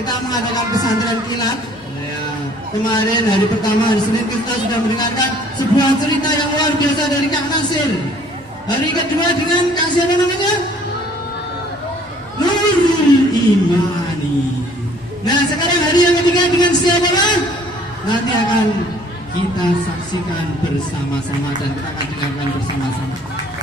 kita mengadakan pesantren kilat. Ya, kemarin hari pertama hari Senin kita sudah mendengarkan sebuah cerita yang luar biasa dari Kak Nasir. Hari kedua dengan Kak siapa namanya? Nurul Imani. Nah sekarang hari yang ketiga dengan siapa? Nanti akan kita saksikan bersama-sama dan kita akan dengarkan bersama-sama.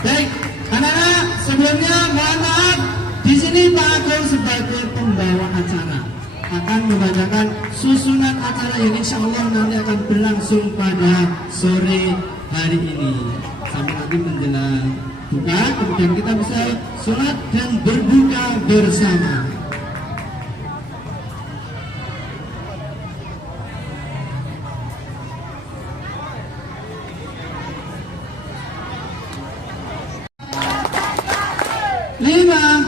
Baik, anak-anak sebelumnya mohon maaf. Di sini Pak Agung sebagai pembawa acara akan membacakan susunan acara yang insya Allah nanti akan berlangsung pada sore hari ini sampai nanti menjelang buka, kemudian kita bisa sholat dan berbuka bersama. Lima.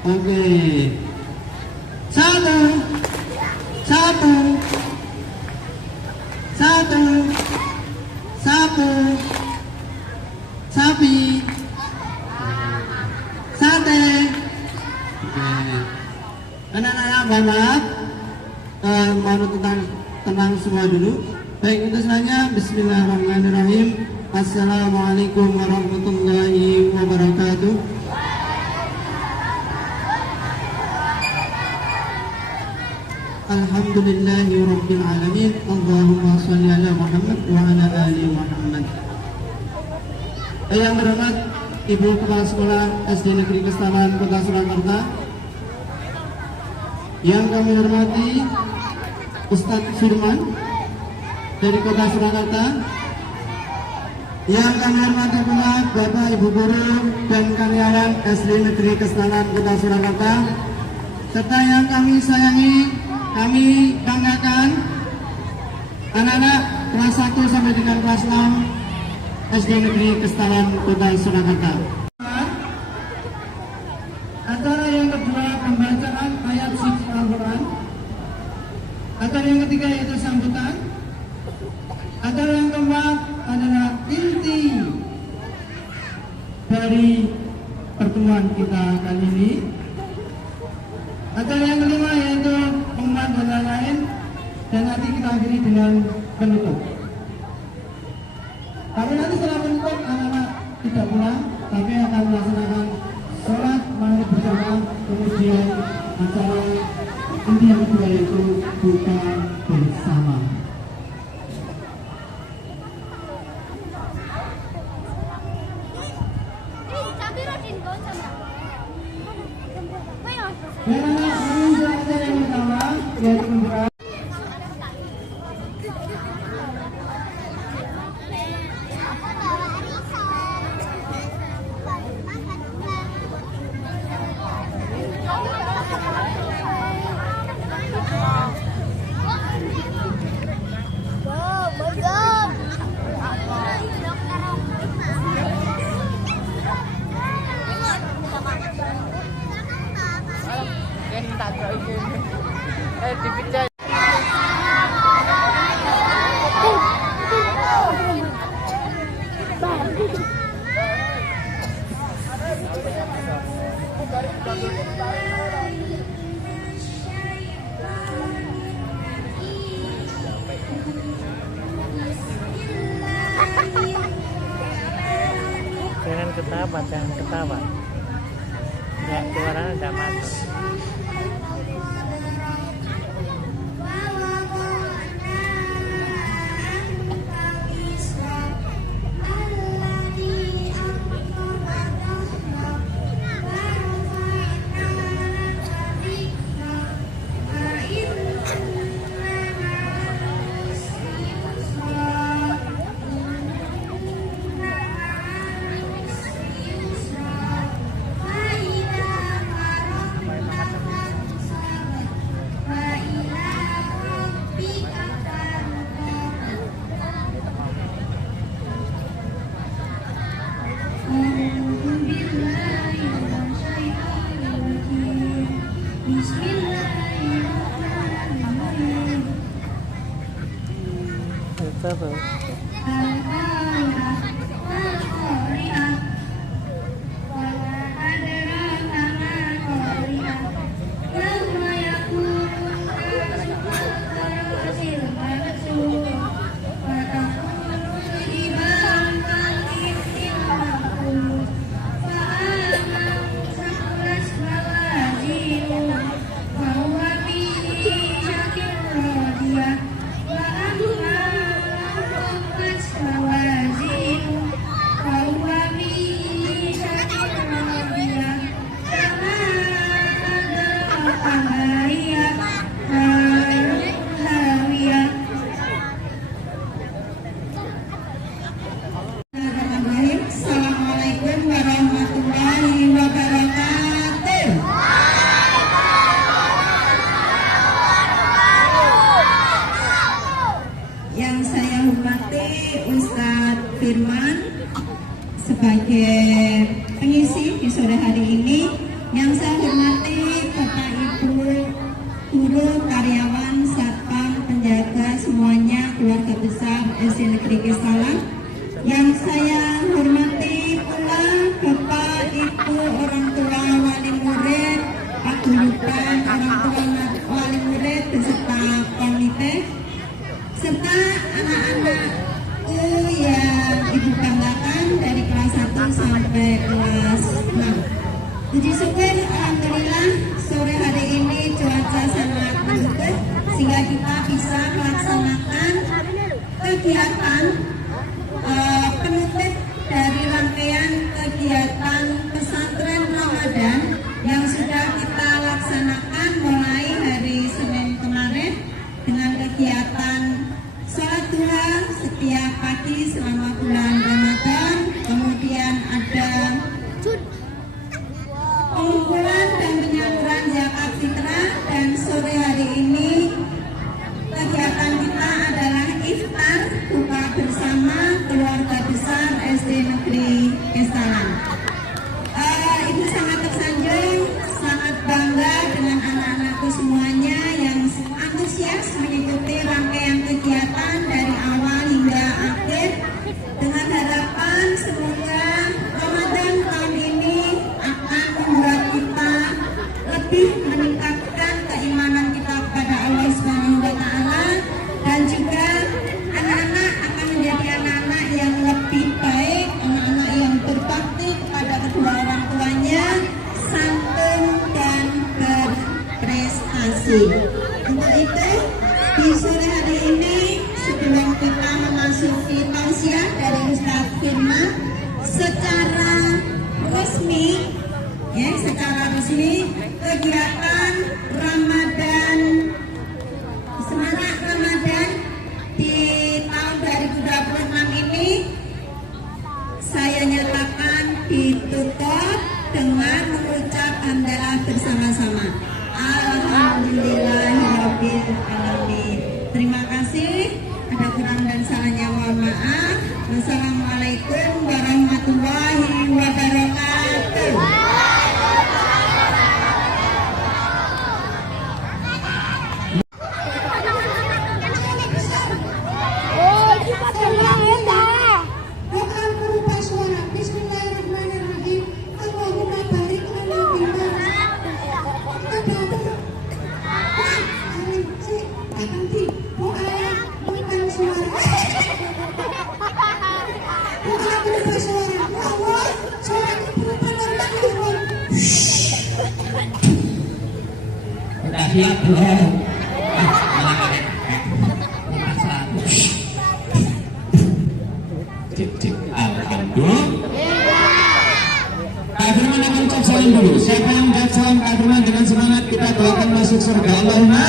Oke. Satu. Sapi. Sate. Anak-anak maaf, mohon tenang semua dulu. Baik, untuk selanjutnya bismillahirrahmanirrahim. Assalamualaikum warahmatullahi wabarakatuh. Alhamdulillahi rabbil alamin. Allahumma sholli ala Muhammad wa ala ali Muhammad. Yang terhormat Ibu Kepala Sekolah SD Negeri Kestalan Kota Surakarta, yang kami hormati Ustadz Firman dari Kota Surakarta, yang kami hormati pula Bapak Ibu Guru dan karyawan SD Negeri Kestalan Kota Surakarta, serta yang kami sayangi, kami banggakan anak-anak kelas 1 sampai dengan kelas 6 SD Negeri Kestalan Kota Surakarta. Acara yang kedua pembacaan ayat suci Al-Quran. Acara yang ketiga yaitu sambutan. Acara yang keempat adalah inti dari pertemuan kita kali ini. Acara yang kelima yaitu pengumuman dan lain-lain, dan nanti kita akhiri dengan penutup. Tapi nanti setelah penutup anak-anak tidak pulang, tapi akan melaksanakan sholat maghrib bersama, kemudian acara inti yang kedua yaitu buka bersama. Jangan ketawa, nggak suaranya nggak masuk. Betul. Hawiyah, Hawiyah. Assalamualaikum warahmatullahi wabarakatuh. Yang saya hormati Ustadz Firman sebagai pengisi di sore hari ini. Yang saya hormati Bapak Ibu guru, karyawan, satpam, penjaga semuanya, keluarga besar SD Negeri Kestalang. Yang saya hormati pula Bapak Ibu orang tua wali murid, paguyuban orang tua wali murid beserta komite, serta anak-anakku yang ibu banggakan dari kelas 1 sampai kelas 6. Puji syukur alhamdulillah sore hari ini cuaca sangat mendukung sehingga kita bisa melaksanakan kegiatan penutup dari rangkaian kegiatan pesantren Ramadan yang sudah kita laksanakan mulai hari Senin kemarin dengan kegiatan sholat duha setiap pagi selama bulan Ramadan, kemudian ada pengumpulan dan penyaluran zakat fitrah, dan sore hari ini kegiatan kita adalah iftar buka bersama keluarga besar SD Negeri Kestalang. Ibu sangat tersanjung, sangat bangga dengan anak-anakku semuanya yang antusias mengikuti rangkaian kegiatan dari awal hingga akhir, dengan harapan semoga Ramadan tahun ini akan membuat kita lebih meningkatkan keimanan kita kepada Allah Subhanahu wa Ta'ala, dan juga anak-anak akan menjadi anak-anak yang lebih baik, anak-anak yang berbakti kepada kedua orang tuanya, santun dan berprestasi. Untuk itu di sore hari ini sebelum kita memasuki tausiah dari Ustadz Firman secara resmi, kegiatan Ramadan, semangat Ramadan di tahun 2026 ini saya nyatakan ditutup dengan mengucap hamdalah bersama-sama. Alhamdulillahirabbil alamin. Terima kasih. Ada kurang dan salahnya mohon maaf. Wassalamualaikum warahmatullahi wabarakatuh. Siap belum? Alhamdulillah. Kak Firman akan ucap salam dulu. Siapa yang ucap salam Kak Firman dengan semangat kita doakan masuk surga Allahumma.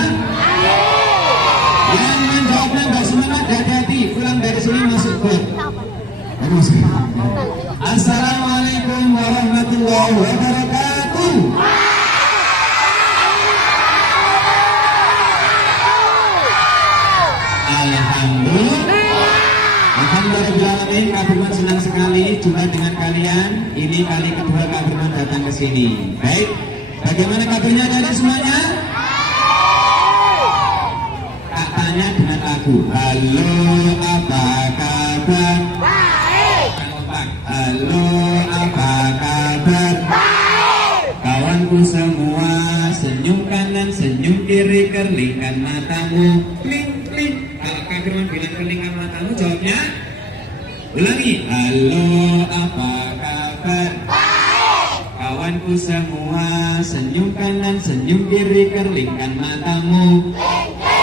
Yang menjawabnya nggak semangat, hati-hati pulang dari sini masuk got. Assalamualaikum warahmatullahi wabarakatuh. Alhamdulillah, Kak Firman senang sekali jumpa dengan kalian. Ini kali kedua Kak Firman datang ke sini. Baik, bagaimana kabarnya dari semuanya? Kak tanya dengan lagu. Halo, apa kabar? Baik. Halo, apa kabar? Baik. Kawanku semua, senyum kanan, senyum kiri, kerlingkan matamu. Kling, kling. Kalau Kak Firman bilang kerlingkan matamu, jawabnya ulangi. Halo, apa kabar? Baik. Kawanku semua, senyum kanan, senyum kiri, kerlingkan matamu.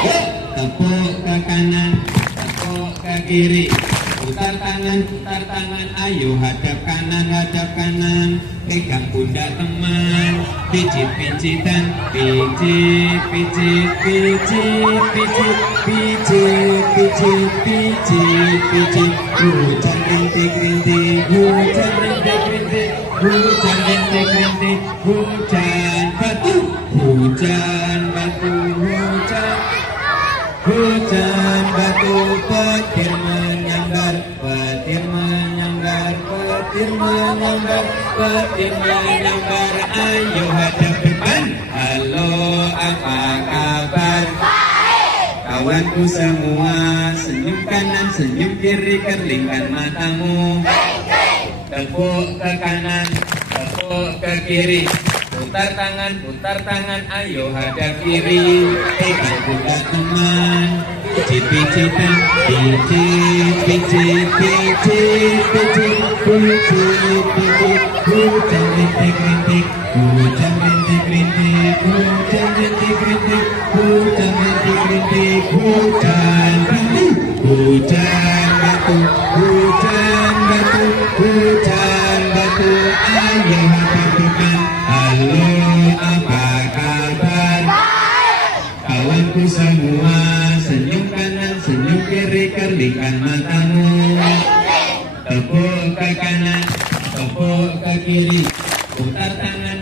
Yuk, tepuk ke kanan, tepuk ke kiri, putar putar tangan, ayo hadap kanan, pegang pundak teman, pijit-pijitan, pijit, pijit, pijit, pijit, pijit, pijit, pijit, pijit, hujan rintik-rintik, hujan rintik-rintik, hujan rintik-rintik, hujan batu, hujan batu, hujan batu, petir menyambar, petir menyambar, petir menyambar, petir menyambar, ayo hadap depan, halo apa kabar? Kawanku semua, senyum kanan, senyum kiri, kerlingkan matamu, tepuk ke kanan, tepuk ke kiri, putar tangan, ayo hadap kiri, pegang pundak teman, pijit-pijitan, pijit, pijit, pijit, pijit, pijit, pijit, hujan rintik-rintik, hujan rintik-rintik, hujan rintik-rintik, hujan rintik-rintik, hujan batu, hujan batu, hujan batu, hujan batu, ayo hadap depan, halo apa kabar? Kawanku semua, senyum kanan, senyum kiri, kerlingkan matamu, tepuk ke kanan, tepuk ke kiri, putar tangan,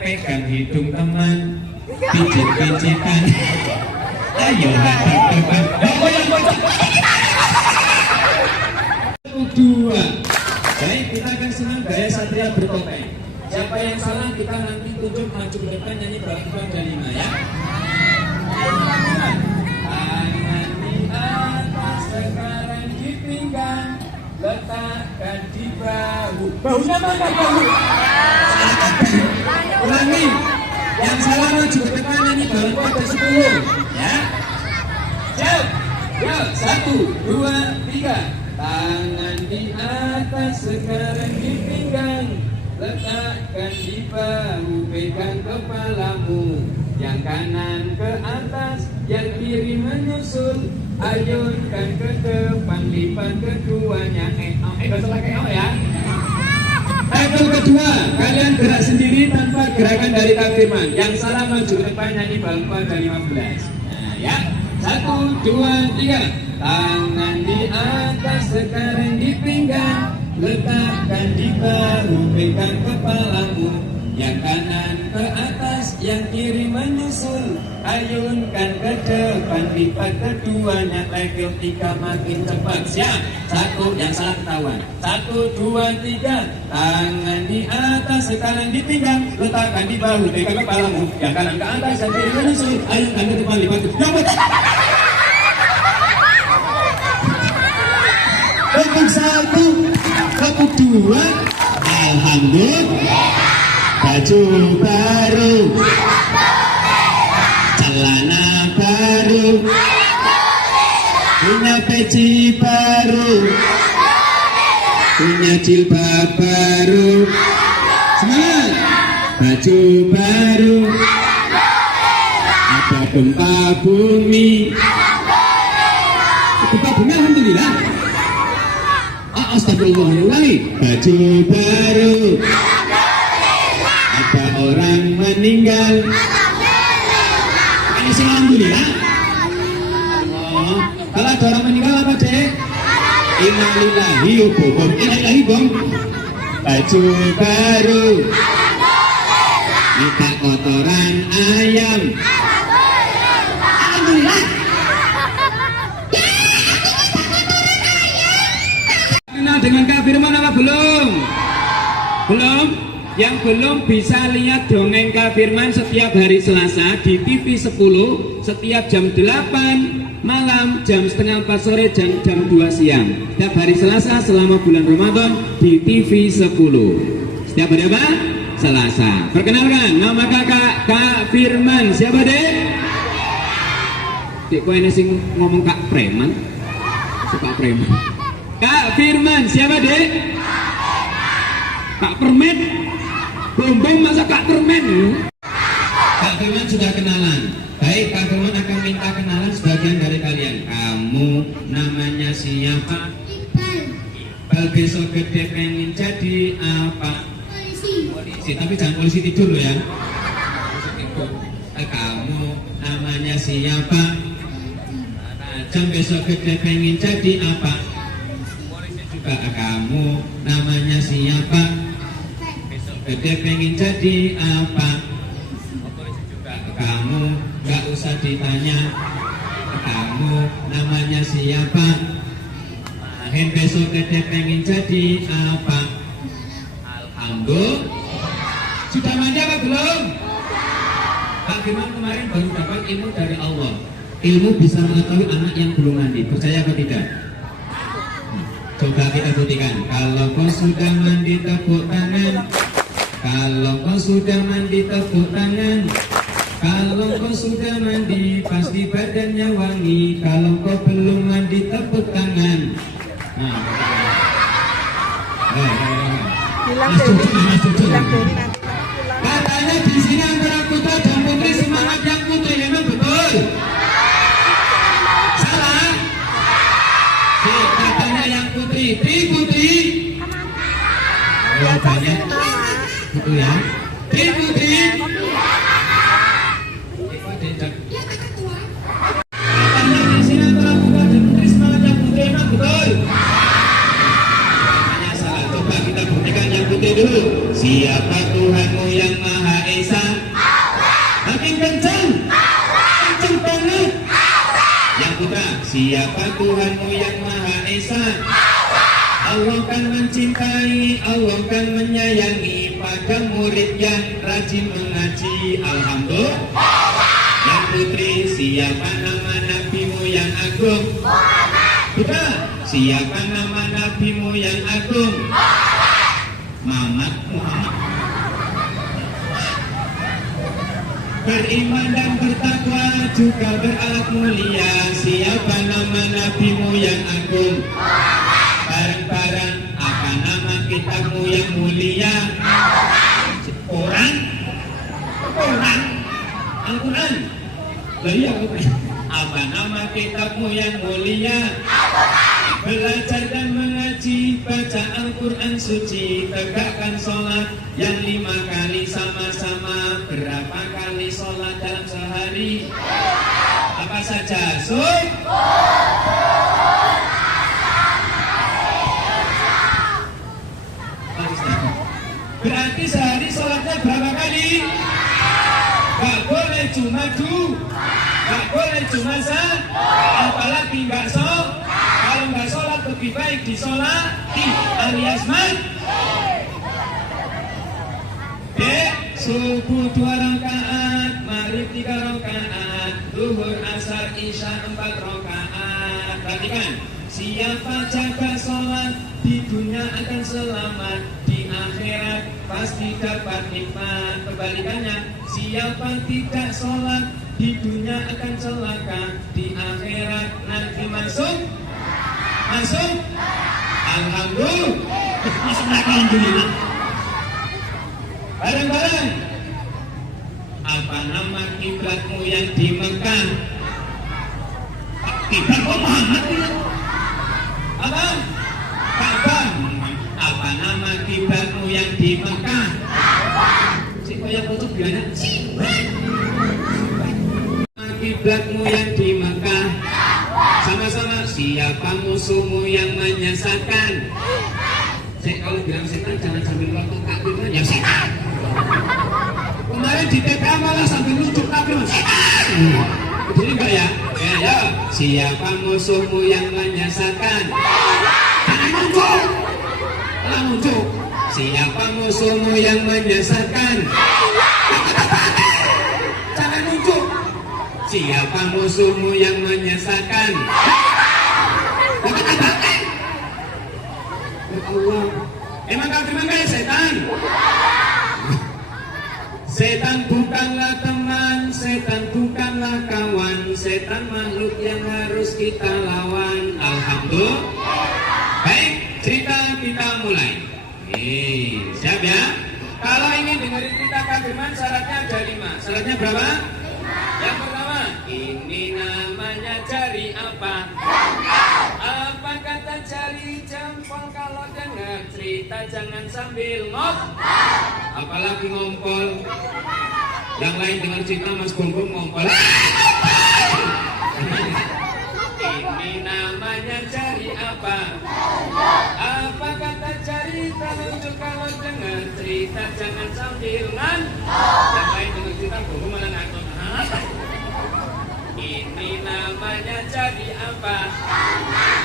pegang hidung teman, pijit-pijitan, ayo hadap depan. Dua, baik, kita akan senang gaya satria bertopeng. Siapa yang salah kita nanti tunjuk maju ke depan nyanyi bang dan lima ya. Tangan di atas, sekarang di pinggang, letakkan di bahu. Bahunya mana bahu? Ulangi. Yang salah maju ke depan nyanyi bang ada 10 ya. Jauh, jauh, 1, 2, 3. Tangan di atas, sekarang di pinggang, letakkan di bahu, pegang kepalamu, yang kanan ke atas, yang kiri menyusul, ayunkan ke depan, lipat keduanya, salah ya. Level kedua, kalian gerak sendiri tanpa gerakan dari Kak Firman. Yang salah maju ke depan nyanyi bangkuan dari 15. Nah ya, 1, 2, 3. Tangan di atas, sekarang di pinggang, letakkan di bahu, pegang kepalamu, yang kanan ke atas, yang kiri menyusul, ayunkan ke depan, lipat keduanya, level 3 makin cepat. Siap? 1, yang salah ketahuan. 1, 2, 3. Tangan di atas, sekarang di pinggang, letakkan di bahu, pegang kepalamu, yang kanan ke atas, yang kiri menyusul, ayunkan ke depan, lipat keduanya. Untuk 1, untuk 2, alhamdulillah. Baju baru, celana baru, punya peci baru, punya jilbab baru, semangat. Baju baru, ada gempa bumi, gempa bumi alhamdulillah. Astagfirullahaladzim. Baju baru, ada orang meninggal, alhamdulillah. Allah. Kalau ada orang meninggal apa dek? Innalillahi wa inna ilaihi raji'un. Baju baru, minta kotoran ayam, alhamdulillah. Kenal dengan Kak Firman apa belum? Belum? Yang belum bisa lihat dongeng Kak Firman setiap hari Selasa di TV 10 setiap jam 8 malam, jam setengah 4 sore, jam 2 siang. Setiap hari Selasa selama bulan Ramadan di TV 10. Setiap hari apa? Selasa. Perkenalkan, nama kakak Kak Firman. Siapa dek? Dek, kok ini sing ngomong Kak Preman? Suka Preman. Kak Firman, siapa dek? Kak Permen? Bombong masa Kak Permen? Kak Firman sudah kenalan. Baik, Kak Firman akan minta kenalan sebagian dari kalian. Kamu namanya siapa? Iqbal. besok gede pengen jadi apa? Polisi, tapi jangan polisi tidur loh ya. Polisi tidur. Kamu namanya siapa? Jam besok gede pengen jadi apa? Polisi juga. Kamu namanya siapa? Besok gede pengen jadi apa? Polisi juga. Kamu gak usah ditanya. Kamu namanya siapa? Mahin besok gede pengen jadi apa? Alhamdulillah. Sudah mandi apa belum? Pak Firman kemarin baru dapat ilmu dari Allah. Ilmu bisa mengetahui anak yang belum mandi. Percaya atau tidak? Coba kita buktikan. Kalau kau sudah mandi tepuk tangan. Kalau kau sudah mandi tepuk tangan. Kalau kau sudah mandi pasti badannya wangi. Kalau kau belum mandi tepuk tangan. Nah, Bilang Dewi nanti pulang. katanya di sini antara putra dan putri semangat yang putri memang betul. Salah. Katanya yang putri, putri. Oh, banyak. Betul ya. Putri. Katanya di sini antara putra dan putri semangat yang putri memang betul. Katanya salah. Coba kita buktikan yang putri dulu. Siapa Tuhanmu yang Maha Esa? Makin kencang. Kencang banget. Yang putra, siapa Tuhanmu yang Maha Esa? Allah kan mencintai, Allah kan menyayangi pada murid yang rajin mengaji. Alhamdulillah. Yang putri, siapa nama nabimu yang agung? Putra, siapa nama nabimu yang agung? Muhammad. Beriman dan bertakwa juga berakhlak mulia. Siapa nama nabimu yang agung? Bareng-bareng, apa nama kitabmu yang mulia? Quran. Al-Quran. Iya, apa nama kitabmu yang mulia? Belajar dan mengaji, baca Al-Quran suci, tegakkan sholat yang 5 kali sama-sama. Berapa kali sholat dalam sehari? Apa saja? Berarti sehari sholatnya berapa kali? Gak boleh cuma gak boleh cuma apalagi gak kalau nggak sholat lebih baik disolati alias subuh 2 rakaat, maghrib 3 rakaat, zuhur, asar, isya 4 rakaat. Perhatikan, siapa jaga sholat di dunia akan selamat, di akhirat pasti dapat nikmat. Kebalikannya, siapa tidak sholat di dunia akan celaka, di akhirat nanti masuk. Alhamdulillah. Masuk lagi, alhamdulillah. Bareng-bareng. Apa nama kiblatmu yang di Mekah? Kiblat Muhammad ya? Apa? Ka'bah. Apa nama kiblatmu yang di Mekah? Si koyak pucuk biasa. Kiblatmu yang di Mekah. Sama-sama, siapa musuhmu yang menyesatkan? Kalau bilang setan jangan sambil nonton takbir, ya setan. Kemarin di TPA malah sambil nunjuk takbir, setan. Jadi enggak ya? Ya. Siapa musuhmu yang menyesatkan? Jangan nunjuk. Siapa musuhmu yang menyesatkan? Jangan nunjuk. Siapa musuhmu yang menyesatkan? Allah. Emang kayak setan? Setan bukanlah teman, setan bukanlah kawan, setan makhluk yang harus kita lawan. Alhamdulillah. Baik, cerita kita mulai. Siap ya? Kalau ingin dengerin cerita Kak Firman, syaratnya ada 5. Syaratnya berapa? Yang pertama, ini namanya jari apa? Apa kata jari jempol kalau dan cerita jangan sambil apalagi ngompol. Yang lain dengar cerita Mas Gombong ngompol. Ini namanya cari apa? Apa kata cerita? Kalau dengar cerita jangan sambil yang lain dengar cerita Gombong malah nangkut. Ini namanya cari apa?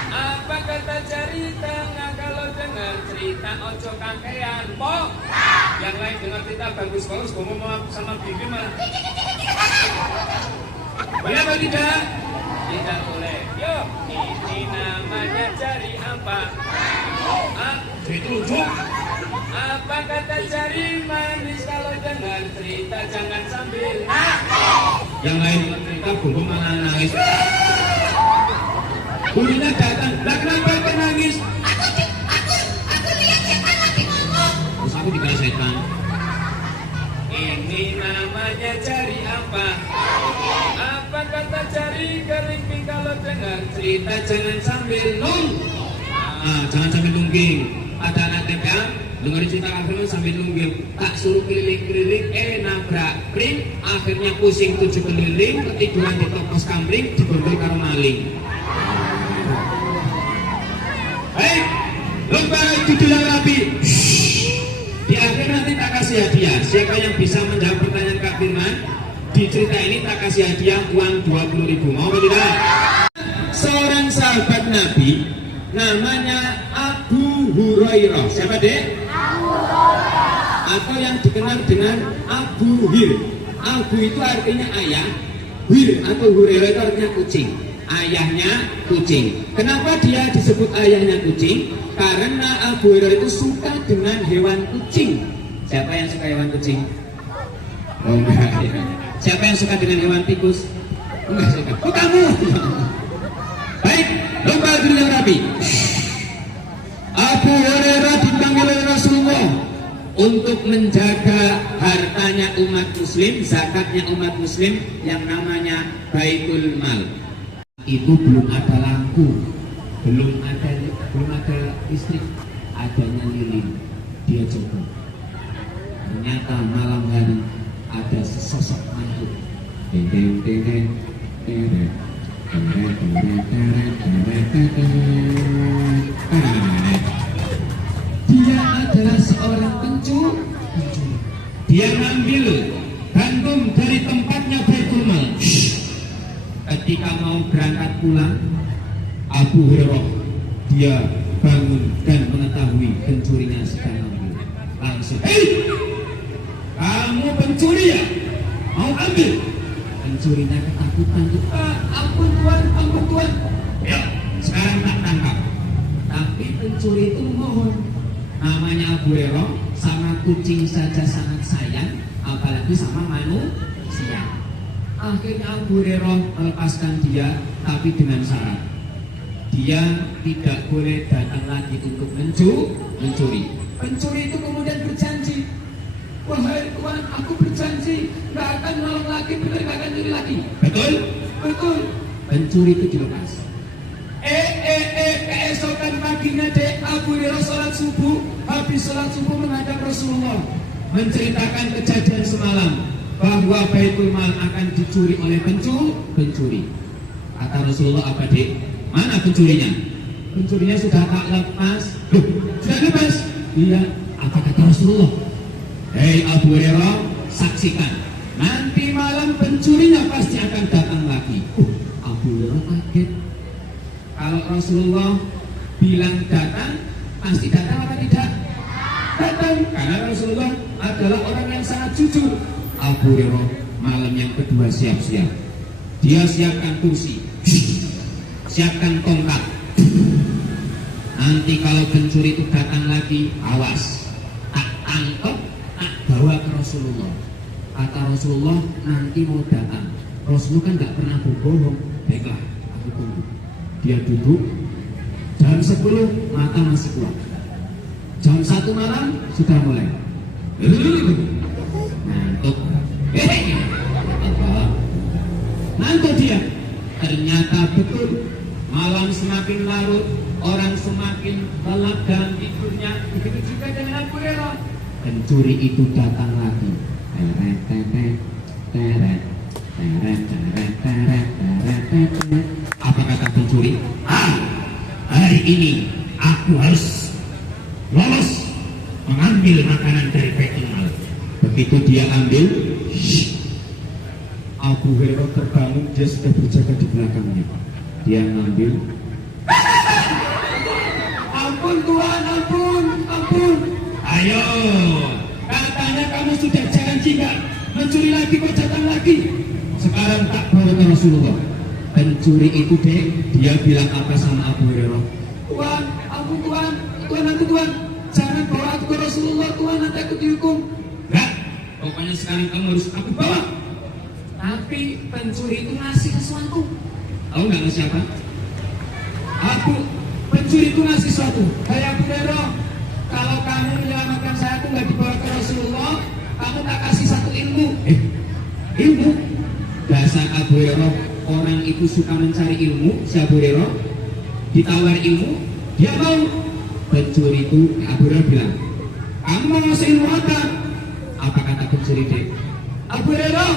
Apa kata cerita? Nah, kalau dengar cerita ojo kakean, po. Yang lain dengar cerita bagus-bagus, ngomong sama bibi malah. Boleh apa tidak? Tidak boleh. Yuk, ini namanya cari apa? Itu lucu. Apa kata cari manis? Kalau dengar cerita jangan sambil yang lain cerita Gombong malah nangis. Gurunya datang, lah kenapa kau nangis? Aku lihat setan lagi ngomong. Terus aku dikasih setan. Ini namanya cari apa? Apa kata cari kerimping? Kalau dengar cerita jangan sambil jangan sambil nungging. Ada anak TPA dengar cerita kafir sambil nungging. Tak suruh keliling-keliling, nabrak kring. Akhirnya pusing 7 keliling, ketiduran di topos kamling, digondol karo maling. Baik, lomba judul yang rapi. Di akhir nanti tak kasih hadiah. Siapa yang bisa menjawab pertanyaan Kak Firman di cerita ini tak kasih hadiah uang 20.000. Mau atau tidak? Seorang sahabat Nabi namanya Abu Hurairah. Siapa dek? Abu Hurairah. Atau yang dikenal dengan Abu Hir. Abu itu artinya ayah. Hir atau Hurairah itu artinya kucing. Ayahnya kucing. Kenapa dia disebut ayahnya kucing? Karena Abu Hurairah itu suka dengan hewan kucing. Siapa yang suka hewan kucing? Oh enggak. Siapa yang suka dengan hewan tikus? Enggak suka. Oh kamu. Baik, lomba judul yang rapi. Abu Hurairah dipanggil oleh Rasulullah untuk menjaga hartanya umat muslim, zakatnya umat muslim yang namanya Baitul Mal. Itu belum ada lampu, belum ada listrik, adanya lilin. Dia coba. Ternyata malam hari ada sesosok makhluk. Dia adalah seorang pencuri. Dia ngambil gandum dari tempatnya Baitul Mal. Ketika mau berangkat pulang, Abu Hurairah dia bangun dan mengetahui pencurinya sedang ambil. Langsung, hei, kamu pencuri ya? Mau ambil? Pencurinya ketakutan. Ampun tuan. Ya, sekarang tak tangkap. Tapi pencuri itu mohon. Namanya Abu Hurairah, sama kucing saja sangat sayang, apalagi sama manusia. Akhirnya Abu Hurairah melepaskan dia, tapi dengan syarat dia tidak boleh datang lagi untuk mencuri. Pencuri itu kemudian berjanji, wahai Tuhan, aku berjanji gak akan nolong lagi, benar gak akan nyuri lagi. Betul? Betul. Pencuri itu dilepas. Keesokan paginya Abu Hurairah sholat subuh. Habis sholat subuh menghadap Rasulullah, menceritakan kejadian semalam, bahwa Baitul Mal akan dicuri oleh pencuri. Kata Rasulullah, apa dek? Mana pencurinya? Pencurinya sudah tak lepas. Loh, sudah lepas? Iya. Apa kata Rasulullah? Hei Abu Hurairah, saksikan. Nanti malam pencurinya pasti akan datang lagi. Abu Hurairah kaget. Kalau Rasulullah bilang datang, pasti datang apa tidak? Datang. Karena Rasulullah adalah orang yang sangat jujur. Abu Hurairah malam yang kedua siap-siap. Dia siapkan kursi, siapkan tongkat. Nanti kalau pencuri itu datang lagi, awas, tak tangkap, tak bawa ke Rasulullah. Kata Rasulullah, nanti mau datang. Rasulullah kan gak pernah berbohong. Baiklah, aku tunggu. Dia duduk. Jam 10 mata masih kuat. Jam 1 malam sudah mulai. Ngantuk. Ngantuk dia. Ternyata betul. Malam semakin larut, orang semakin lelap dalam tidurnya. Begitu juga juga dengan Abu Hurairah. Pencuri itu datang lagi. Teret, teret, teret, teret, teret, teret, teret, teret. Apa kata pencuri? Hari ini aku harus lolos mengambil makanan dari Baitul Mal. Begitu dia ambil, Abu Hurairah terbangun, dia sudah berjaga di belakangnya. Dia ngambil. Ampun Tuhan, ampun, ampun. Ayo, katanya kamu sudah janji gak mencuri lagi, kok datang lagi. Sekarang tak bawa ke Rasulullah. Pencuri itu deh, dia bilang apa sama Abu Hurairah? Tuhan, ampun Tuhan, Tuhan aku Tuhan, jangan bawa aku ke Rasulullah Tuhan, nanti aku dihukum. Enggak, pokoknya sekarang kamu harus aku bawa. Tapi pencuri itu ngasih sesuatu. Tahu nggak ngasih apa? Pencuri itu ngasih sesuatu. Kayak Abu Hurairah, kalau kamu menyelamatkan saya, aku nggak dibawa ke Rasulullah, kamu tak kasih satu ilmu. Ilmu? Dasar Abu Hurairah, orang itu suka mencari ilmu. Si Abu Hurairah ditawar ilmu, dia mau. Pencuri itu, Abu Hurairah bilang, kamu mau ngasih ilmu apa? Apa kata pencuri deh? Abu Hurairah,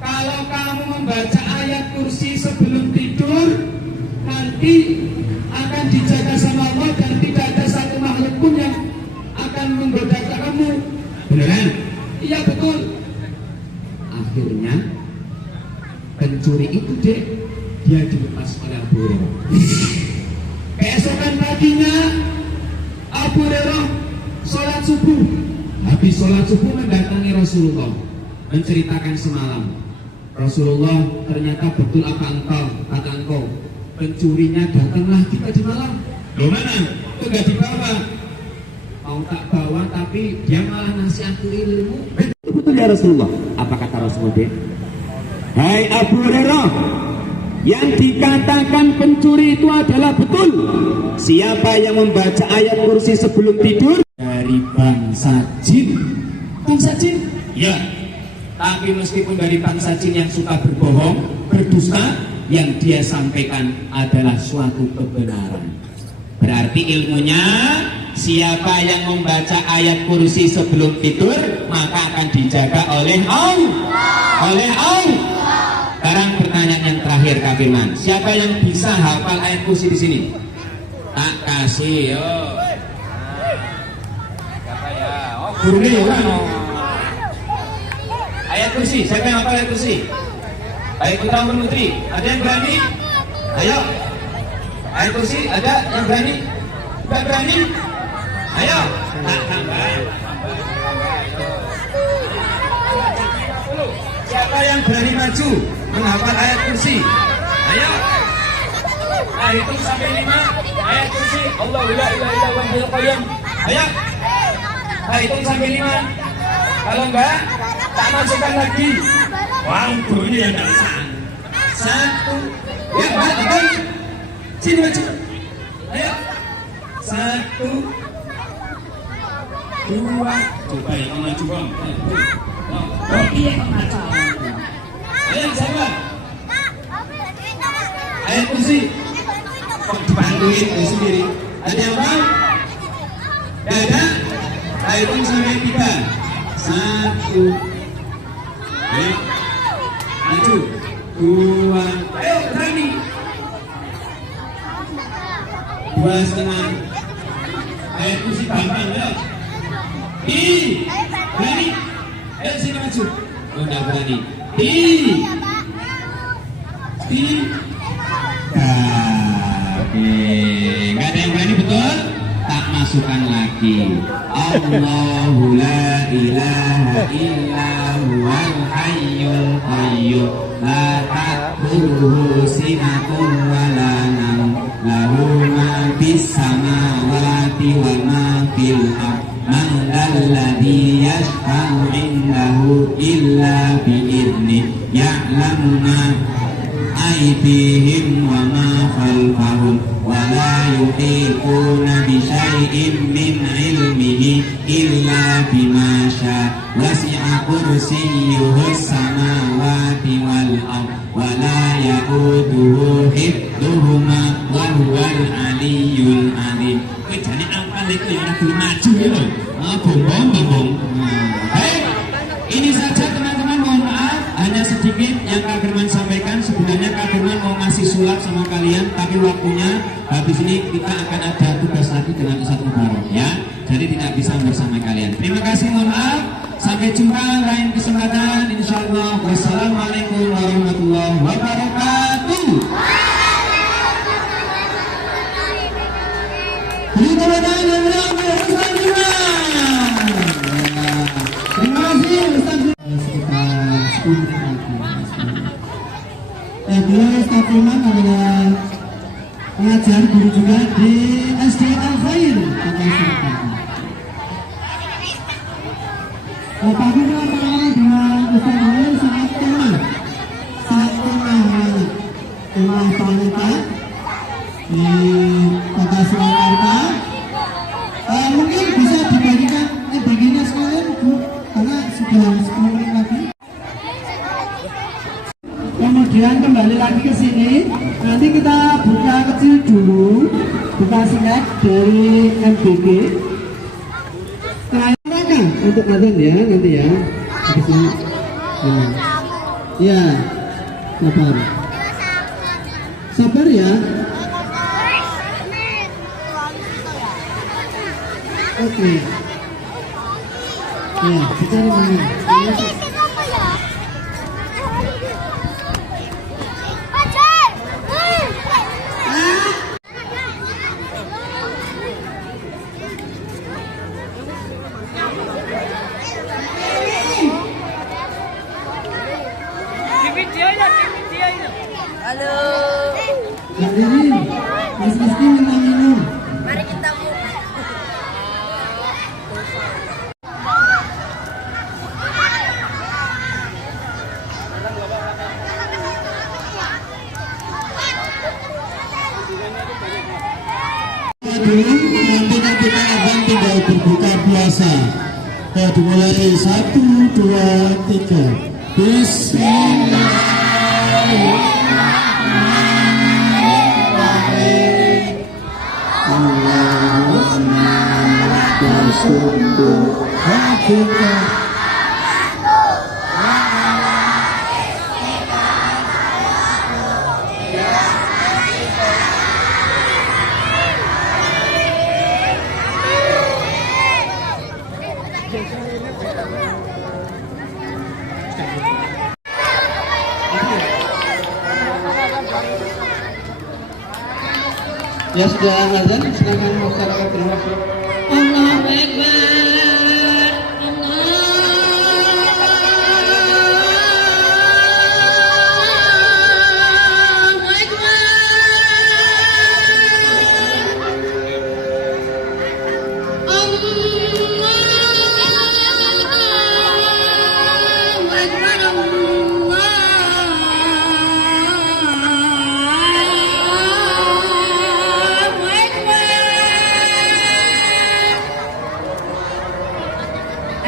kalau kamu membaca ayat kursi sebelum tidur, nanti akan dijaga sama Allah dan tidak ada satu makhluk pun yang akan menggoda kamu. Beneran? Iya betul. Akhirnya pencuri itu deh, dia dilepas oleh Abu Hurairah. Keesokan paginya Abu Hurairah sholat subuh. Habis sholat subuh mendatangi Rasulullah, menceritakan semalam. Rasulullah, ternyata betul apa engkau, kata engkau, pencurinya datang lagi tadi malam. Loh mana? Itu gak dibawa. Mau tak bawa tapi dia malah ngasih aku ilmu. Betul ya Rasulullah. Apa kata Rasulullah? Hai Abu Hurairah, yang dikatakan pencuri itu adalah betul. Siapa yang membaca ayat kursi sebelum tidur? Dari bangsa jin. Bangsa jin? Ya. Tapi meskipun dari bangsa jin yang suka berbohong, berdusta, yang dia sampaikan adalah suatu kebenaran. Berarti ilmunya, siapa yang membaca ayat kursi sebelum tidur, maka akan dijaga oleh Allah. Oleh Allah. Sekarang pertanyaan yang terakhir Kak Firman, siapa yang bisa hafal ayat kursi di sini? Tak kasih, yo. Siapa ya? Oh, gurunya ya orang. Ayat kursi, siapa yang hafal ayat kursi? Baik putra maupun putri, ada yang berani? Ayo. Ayat kursi, ada yang berani? Tidak berani? Ayo. Tak tambah. Siapa yang berani maju menghafal ayat kursi? Ayo. Nah, hitung sampai 5 ayat kursi. Allahu la ilaha illa huwal hayyul qayyum. Ayo. Nah, hitung sampai 5. Kalau enggak, tak masukkan lagi. Wah, gurunya yang enggak sanggup. 1. Ya, betul. Sini maju. Ayo. 1, 2. Coba yang maju, Bang. Oh, iya, maju. Ayo, siapa? Ayat kursi. Kok dibantuin sendiri? Ada yang bang? Gak ada? Ayo hitung sampai 3. 1. Ayo. Maju. 2. Ayo berani. 2,5. Ayat kursi gampang ya. Berani. Ayo sini maju. Oh, enggak berani. Nggak ada yang berani, betul? Tak masukkan lagi. Allahu la ilaha illa huwal hayyul qayyum la ta'khudhuhu sinatun wa la nawm lahu ma fis samawati wa ma fil ardh man dzalladzi yashfa'u 'indahu illa bi'idhnihi ya'lamu ma aydihim wa ma khalfahum wa la yuhituna bi syai'in min 'ilmihi illa bima syaa wasi'a kursiyyuhu samawati wal ardh wa la ya'uduhu hifdhuhuma wa huwal 'aliyyul 'azim. Kowe jane apa iku ya ora gelem maju sedikit yang Kak Firman sampaikan. Sebenarnya Kak Firman mau ngasih sulap sama kalian, tapi waktunya habis ini kita akan ada tugas lagi dengan Ustadz Mubarak ya. Jadi tidak bisa bersama kalian. Terima kasih, mohon maaf. Sampai jumpa lain kesempatan, insyaallah. Wassalamualaikum warahmatullahi wabarakatuh. Beri tepuk tangan yang meriah untuk Ustaz Firman. Terima kasih Ustaz Firman. Sekitar 10 menit lagi. Beliau Ustaz Firman adalah pengajar guru juga di SD Al Khair Kota Surakarta. Pak Firman pengalaman dengan Ustaz Firman sangat tenang banget. Tema wanita di Kota Surakarta. Mungkin bisa dibagikan bagiannya sekalian Bu, karena sudah 10 menit lagi. Kemudian kembali lagi ke sini. Nanti kita buka kecil dulu, buka snack dari MBG. Silakan untuk azan ya nanti ya. Habis ini. Ya, sabar. Sabar ya. Oke. Ya, bicara mana? Halo. Mbak Dewi, Mas Rizky minta minum. Mari kita nantinya kita akan tinggal berbuka puasa. Kita dimulai 1, 2, 3. Bismillahirrahmanirrahim. Allahumma rasulullah hadina. Ya sudah azan, silakan masyarakat bermasuk. Allahu Akbar. Allahu Akbar. Allahu Akbar.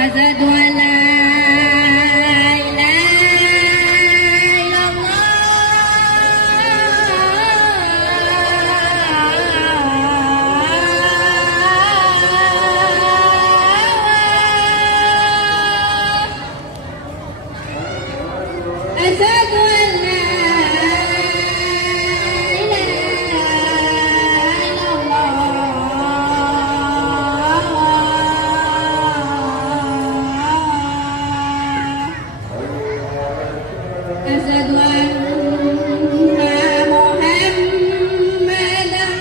Asyhadu an la ilaha illallah. Asyhadu an la Asyhadu anna Muhammadan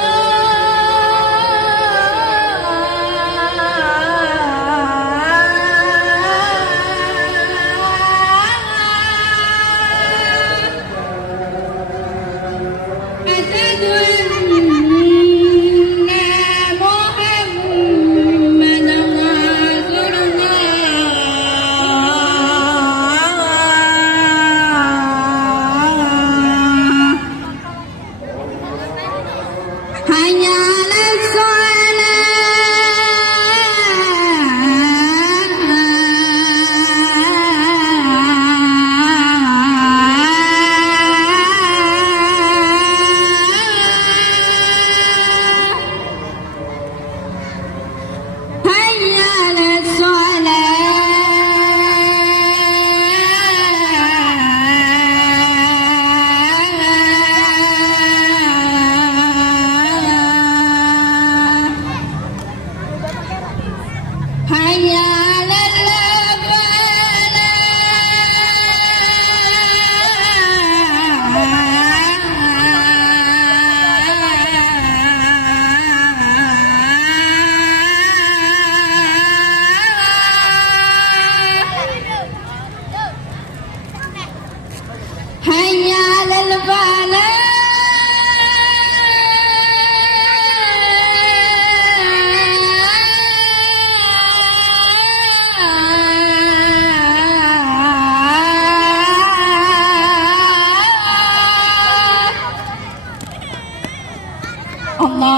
Rasulullah. Asyhadu anna Muhammadan Rasulullah.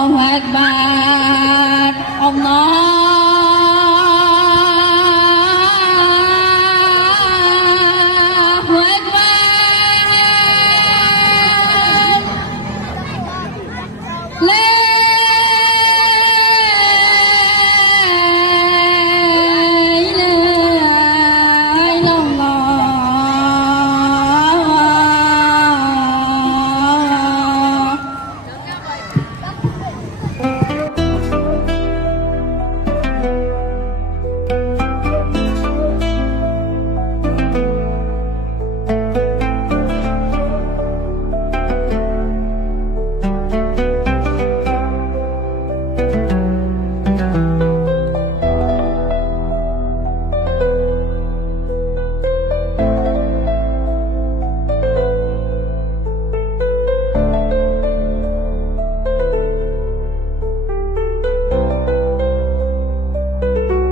Allahu Akbar. Allahu Akbar. La ilaha illallah.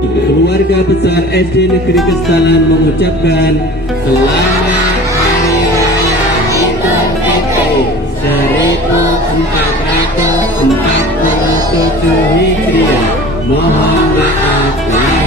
Keluarga besar SD Negeri Kestalan mengucapkan selamat Hari Raya Idul Fitri 1447 Hijriah. Mohon maaf lahir